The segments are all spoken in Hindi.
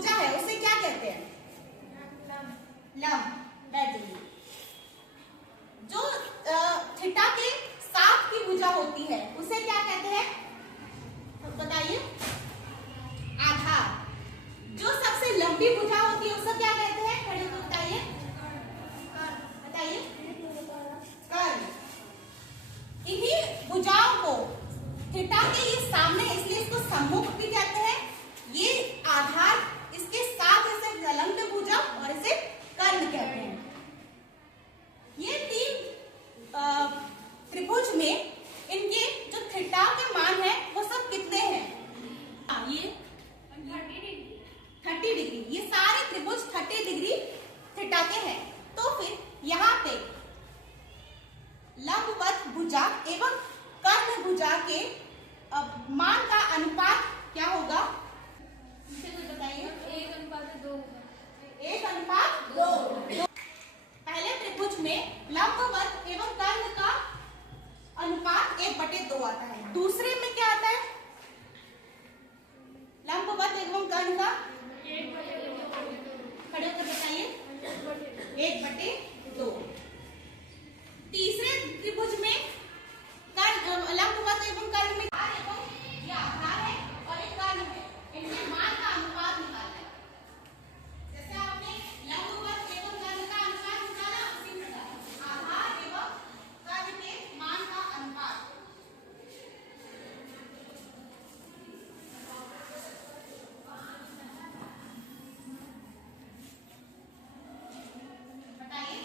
भुजा है उसे क्या कहते हैं? लंब। बैठ जाइए। जो थीटा के साथ की भुजा होती है उसे क्या कहते हैं? तो बताइए। आधार। जो सबसे लंबी भुजा होती है उसको क्या कहते हैं? खड़े होकर बताइए। बताइए। कर्ण। इन्हीं भुजाओं को थीटा के ये सामने, इसलिए इसको सम्मुख भी कहते हैं। ये आधार, इसके साथ इसे गलंग भुजा और इसे कर्ण कहते हैं। ये तीन त्रिभुज में इनके जो थीटा के मान है वो सब कितने हैं? ये 30 डिग्री। ये सारे त्रिभुज 30 डिग्री थीटा के हैं। तो फिर यहाँ पे लंबवत भुजा एवं कर्ण भुजा के मान का अनुपात क्या होगा? मुझे कोई बताइए। 1:2। 1:2। पहले त्रिभुज में लंबवत एवं कर्ण का अनुपात 1/2 आता है। दूसरे में क्या आता है? लंबवत एवं कर्ण का 1/2। खड़े होकर बताइए। 1/2। तीसरे त्रिभुज में लंबवत एवं कर्ण में ये आधार है और एक कर्ण है, इनके मान का अनुपात निकालना है। जैसे आपने लंबवत एवं कर्ण का अनुपात निकाला, उसी प्रकार आधार एवं कर्ण के मान का अनुपात। बताइए।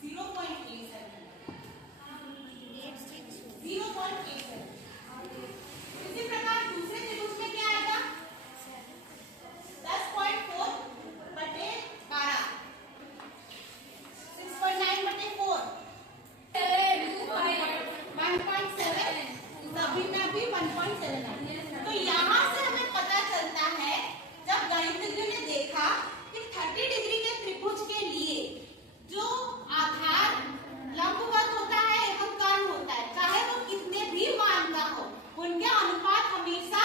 0.87। इसी प्रकार दूसरे त्रिभुज में क्या आएगा? 10.4/12। 6.9/4। 1.7। सभी में भी 1.7 है। तो यहाँ से हमें पता चलता है, जब गणितज्ञों ने देखा कि 30 डिग्री के त्रिभुज के लिए जो आधार लंबवत होता है एवं कर्ण होता है, चाहे वो कितने भी मान का हो, उनके अनुपात हमेशा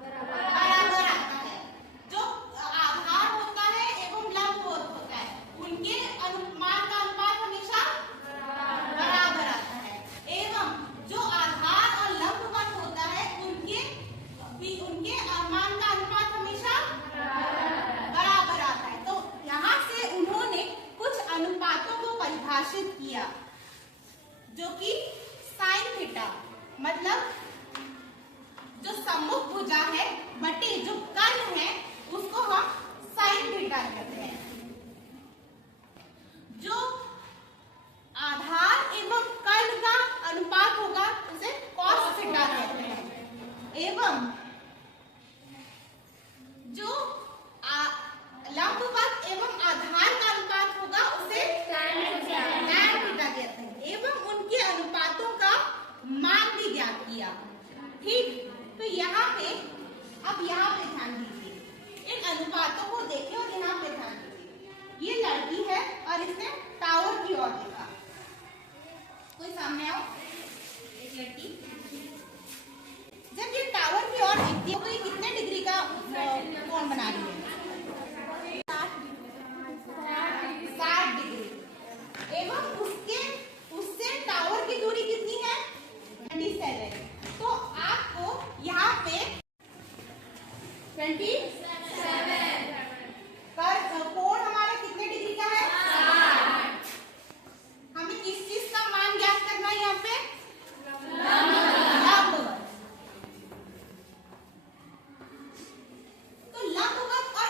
बराबर आता है। जो आधार होता है एवं लंबवत होता है, उनके मान का अनुपात हमेशा बराबर आता है। एवं जो आधार और लंबवत होता है, उनके मान का अनुपात हमेशा बराबर आता है। तो यहाँ से उन्होंने कुछ अनुपातों को परिभाषित किया, जो कि साइन थीटा, मतलब जो सम्मुख भुजा है बटे जो कर्ण है उसको हम साइन थीटा कहते हैं। जो आधार एवं कर्ण का अनुपात होगा उसे कॉस थीटा कहते हैं। एवं जो लंबवत एवं आधार का अनुपात होगा उसे टैन थीटा कहते हैं। एवं उनके अनुपातों का मान भी ज्ञात किया। ठीक, तो यहाँ पे अब यहाँ पे ध्यान दीजिए, इन अनुपातों को देखिए और यहाँ पे ध्यान दीजिए। ये लड़की है और इसने टावर की ओर देखा। कोई सामने आओ। एक लड़की जब ये टावर की ओर देखती है तो ये कितने डिग्री का कोण बना रही है? 60 डिग्री। एवं उससे टावर की दूरी कितनी है? 27। तो आपको यहाँ पे 27 कोण हमारा कितने डिग्री का है? 60। हमें किस चीज का मान ज्ञात करना है यहाँ पे? लंबवत। तो लंबवत और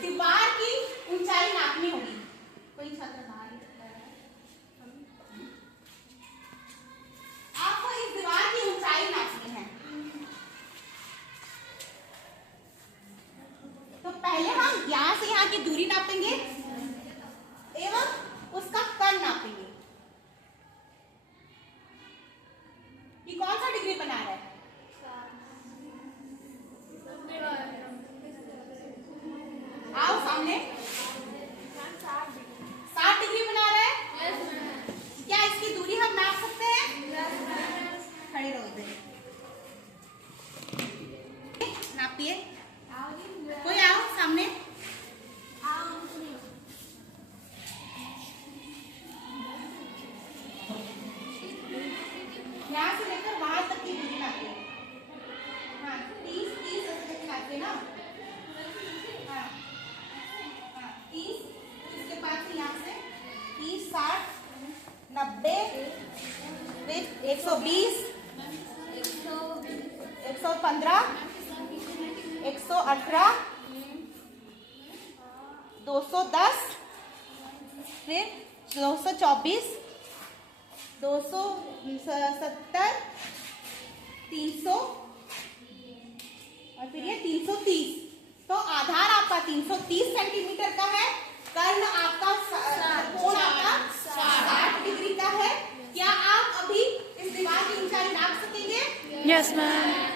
दीवार की ऊंचाई नापनी होगी। कोई छात्र बाहर आपको इस दीवार की ऊंचाई नापनी है। तो पहले हम यहाँ से यहाँ की दूरी नापेंगे एवं उसका कर्ण नापेंगे। ये कौन सा डिग्री बना रहा है? आओ सामने। 60 डिग्री बना रहा है। क्या इसकी दूरी हम नाप सकते हैं? खड़े रहो इधर, नापिए। कोई आओ सामने। यहाँ से लेकर वहां तक की दूरी नापिए। हाँ 30 ऐसे तक नापिए ना। हाँ 30, इसके बाद से यहाँ से 30, 60, 90, फिर 120, 115, 118, 210, फिर 224, 270, 300 और फिर ये 330। तो आधार आपका 330 सेंटीमीटर का है, कर्ण आपका कोण आपका 60 डिग्री का है। क्या आप अभी इस दीवार की ऊंचाई नाप सकेंगे? Yes ma'am.